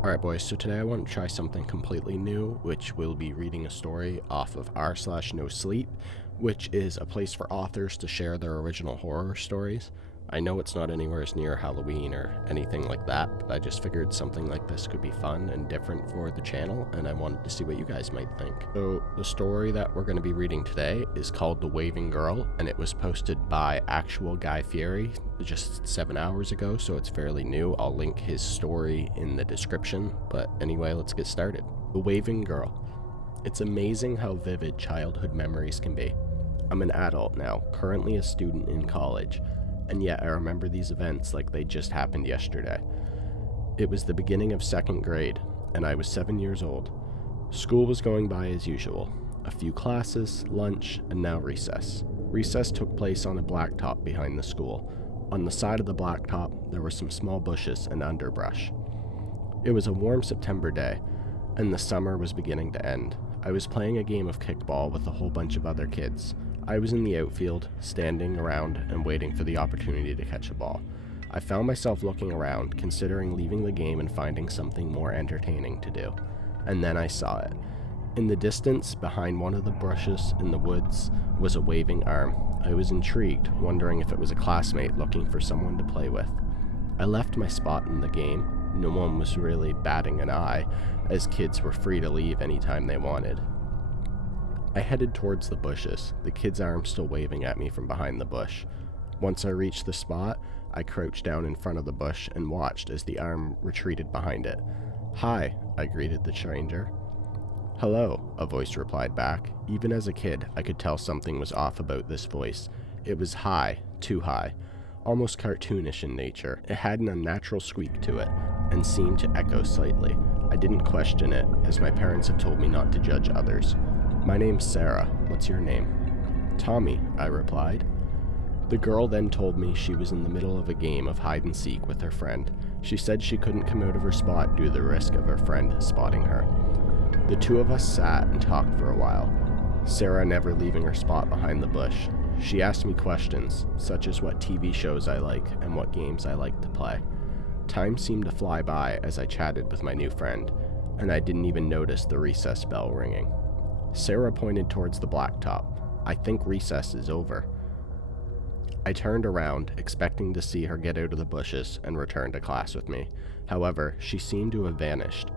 Alright boys, so today I want to try something completely new, which will be reading a story off of r/NoSleep, which is a place for authors to share their original horror stories. I know it's not anywhere near Halloween or anything like that, but I just figured something like this could be fun and different for the channel, and I wanted to see what you guys might think. So the story that we're going to be reading today is called The Waving Girl, and it was posted by Actual Guy Fieri just 7 hours ago, so it's fairly new. I'll link his story in the description, but anyway, let's get started. The Waving Girl. It's amazing how vivid childhood memories can be. I'm an adult now, currently a student in college, and yet I remember these events like they just happened yesterday. It was the beginning of second grade, and I was 7 years old. School was going by as usual. A few classes, lunch, and now recess. Recess took place on a blacktop behind the school. On the side of the blacktop, there were some small bushes and underbrush. It was a warm September day, and the summer was beginning to end. I was playing a game of kickball with a whole bunch of other kids. I was in the outfield, standing around and waiting for the opportunity to catch a ball. I found myself looking around, considering leaving the game and finding something more entertaining to do. And then I saw it. In the distance, behind one of the bushes in the woods, was a waving arm. I was intrigued, wondering if it was a classmate looking for someone to play with. I left my spot in the game. No one was really batting an eye, as kids were free to leave anytime they wanted. I headed towards the bushes, the kid's arm still waving at me from behind the bush. Once I reached the spot, I crouched down in front of the bush and watched as the arm retreated behind it. "Hi," I greeted the stranger. "Hello," a voice replied back. Even as a kid, I could tell something was off about this voice. It was high, too high, almost cartoonish in nature. It had an unnatural squeak to it, and seemed to echo slightly. I didn't question it, as my parents have told me not to judge others. "My name's Sarah. What's your name?" "Tommy," I replied. The girl then told me she was in the middle of a game of hide and seek with her friend. She said she couldn't come out of her spot due to the risk of her friend spotting her. The two of us sat and talked for a while, Sarah never leaving her spot behind the bush. She asked me questions, such as what TV shows I like and what games I like to play. Time seemed to fly by as I chatted with my new friend, and I didn't even notice the recess bell ringing. Sarah pointed towards the blacktop. "I think recess is over." I turned around, expecting to see her get out of the bushes and return to class with me. However, she seemed to have vanished.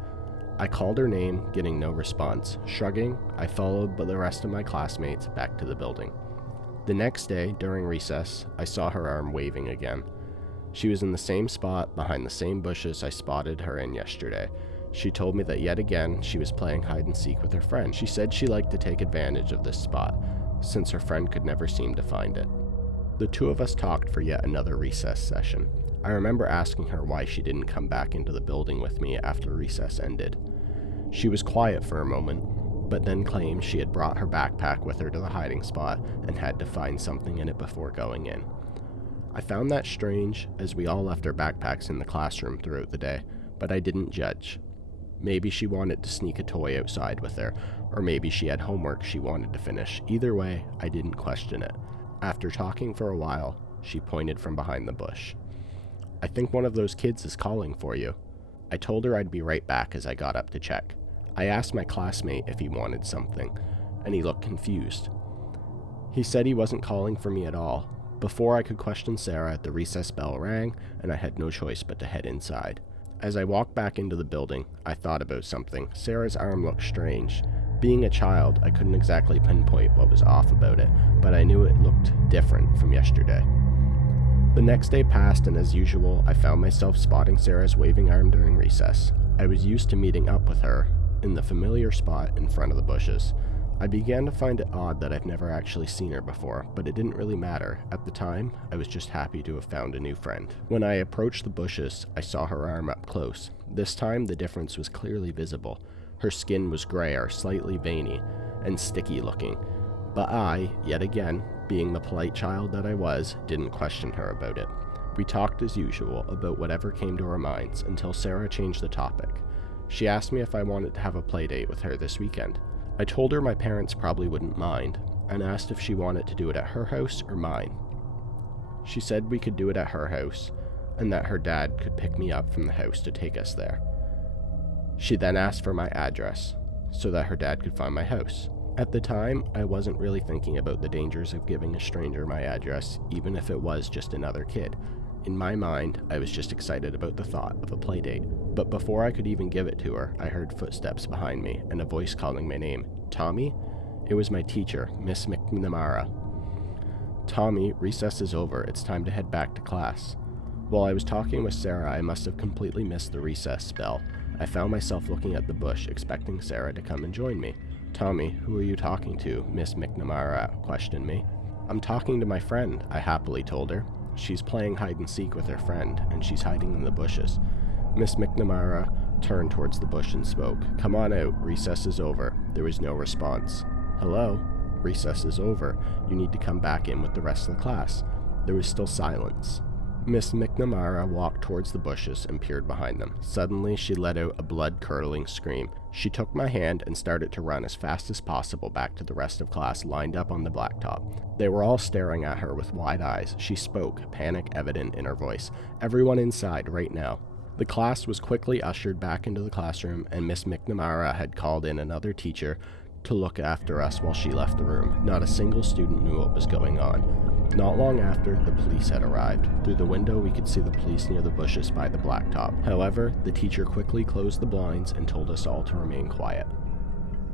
I called her name, getting no response. Shrugging, I followed the rest of my classmates back to the building. The next day, during recess, I saw her arm waving again. She was in the same spot, behind the same bushes I spotted her in yesterday. She told me that yet again, she was playing hide and seek with her friend. She said she liked to take advantage of this spot, since her friend could never seem to find it. The two of us talked for yet another recess session. I remember asking her why she didn't come back into the building with me after recess ended. She was quiet for a moment, but then claimed she had brought her backpack with her to the hiding spot and had to find something in it before going in. I found that strange, as we all left our backpacks in the classroom throughout the day, but I didn't judge. Maybe she wanted to sneak a toy outside with her, or maybe she had homework she wanted to finish. Either way, I didn't question it. After talking for a while, she pointed from behind the bush. "I think one of those kids is calling for you." I told her I'd be right back as I got up to check. I asked my classmate if he wanted something, and he looked confused. He said he wasn't calling for me at all. Before I could question Sarah, the recess bell rang, and I had no choice but to head inside. As I walked back into the building, I thought about something. Sarah's arm looked strange. Being a child, I couldn't exactly pinpoint what was off about it, but I knew it looked different from yesterday. The next day passed, and as usual, I found myself spotting Sarah's waving arm during recess. I was used to meeting up with her in the familiar spot in front of the bushes. I began to find it odd that I've never actually seen her before, but it didn't really matter. At the time, I was just happy to have found a new friend. When I approached the bushes, I saw her arm up close. This time, the difference was clearly visible. Her skin was grayer, slightly veiny, and sticky looking. But I, yet again, being the polite child that I was, didn't question her about it. We talked as usual about whatever came to our minds until Sarah changed the topic. She asked me if I wanted to have a play date with her this weekend. I told her my parents probably wouldn't mind, and asked if she wanted to do it at her house or mine. She said we could do it at her house, and that her dad could pick me up from the house to take us there. She then asked for my address so that her dad could find my house. At the time, I wasn't really thinking about the dangers of giving a stranger my address, even if it was just another kid. In my mind, I was just excited about the thought of a playdate. But before I could even give it to her, I heard footsteps behind me and a voice calling my name. Tommy? It was my teacher, Miss McNamara. Tommy, recess is over. It's time to head back to class. While I was talking with Sarah, I must have completely missed the recess bell. I found myself looking at the bush, expecting Sarah to come and join me. Tommy, who are you talking to? Miss McNamara questioned me. I'm talking to my friend, I happily told her. She's playing hide and seek with her friend, and she's hiding in the bushes. Miss McNamara turned towards the bush and spoke. Come on out, recess is over. There was no response. Hello? Recess is over. You need to come back in with the rest of the class. There was still silence. Miss McNamara walked towards the bushes and peered behind them. Suddenly, she let out a blood-curdling scream. She took my hand and started to run as fast as possible back to the rest of class lined up on the blacktop. They were all staring at her with wide eyes. She spoke, panic evident in her voice. Everyone inside right now. The class was quickly ushered back into the classroom, and Miss McNamara had called in another teacher to look after us while she left the room. Not a single student knew what was going on. Not long after, the police had arrived. Through the window, we could see the police near the bushes by the blacktop. However, the teacher quickly closed the blinds and told us all to remain quiet.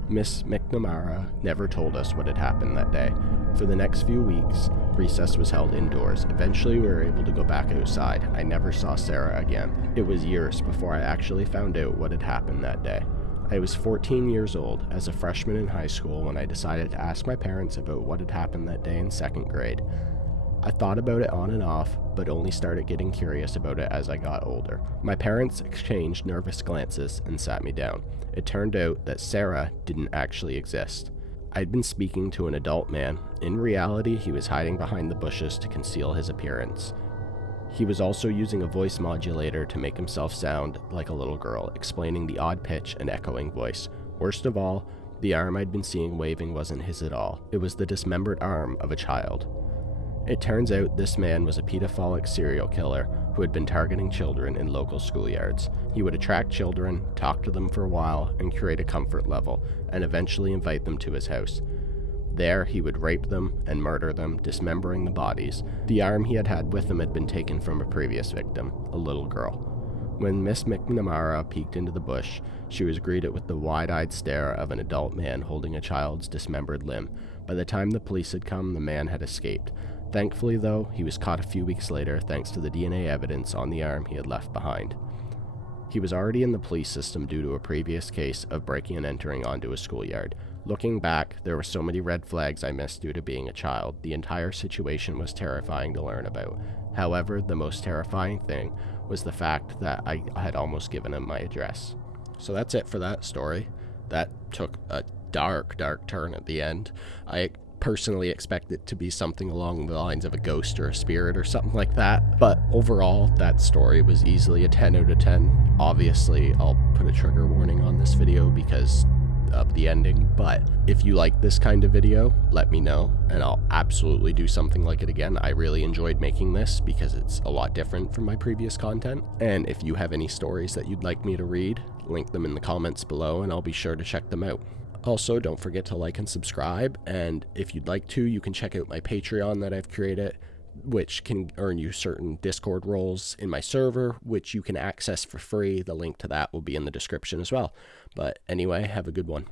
Miss McNamara never told us what had happened that day. For the next few weeks, recess was held indoors. Eventually, we were able to go back outside. I never saw Sarah again. It was years before I actually found out what had happened that day. I was 14 years old, as a freshman in high school, when I decided to ask my parents about what had happened that day in second grade. I thought about it on and off, but only started getting curious about it as I got older. My parents exchanged nervous glances and sat me down. It turned out that Sarah didn't actually exist. I'd been speaking to an adult man. In reality, he was hiding behind the bushes to conceal his appearance. He was also using a voice modulator to make himself sound like a little girl, explaining the odd pitch and echoing voice. Worst of all, the arm I'd been seeing waving wasn't his at all. It was the dismembered arm of a child. It turns out this man was a pedophilic serial killer who had been targeting children in local schoolyards. He would attract children, talk to them for a while, and create a comfort level, and eventually invite them to his house. There, he would rape them and murder them, dismembering the bodies. The arm he had had with him had been taken from a previous victim, a little girl. When Miss McNamara peeked into the bush, she was greeted with the wide-eyed stare of an adult man holding a child's dismembered limb. By the time the police had come, the man had escaped. Thankfully, though, he was caught a few weeks later thanks to the DNA evidence on the arm he had left behind. He was already in the police system due to a previous case of breaking and entering onto a schoolyard. Looking back, there were so many red flags I missed due to being a child. The entire situation was terrifying to learn about. However, the most terrifying thing was the fact that I had almost given him my address. So that's it for that story. That took a dark turn at the end. I personally expect it to be something along the lines of a ghost or a spirit or something like that. But overall, that story was easily a 10 out of 10. Obviously, I'll put a trigger warning on this video because of the ending, but if you like this kind of video, let me know and I'll absolutely do something like it again. I really enjoyed making this because it's a lot different from my previous content, and if you have any stories that you'd like me to read, link them in the comments below and I'll be sure to check them out. Also, don't forget to like and subscribe, and if you'd like to, you can check out my Patreon that I've created, which can earn you certain Discord roles in my server, which you can access for free. The link to that will be in the description as well. But anyway, have a good one.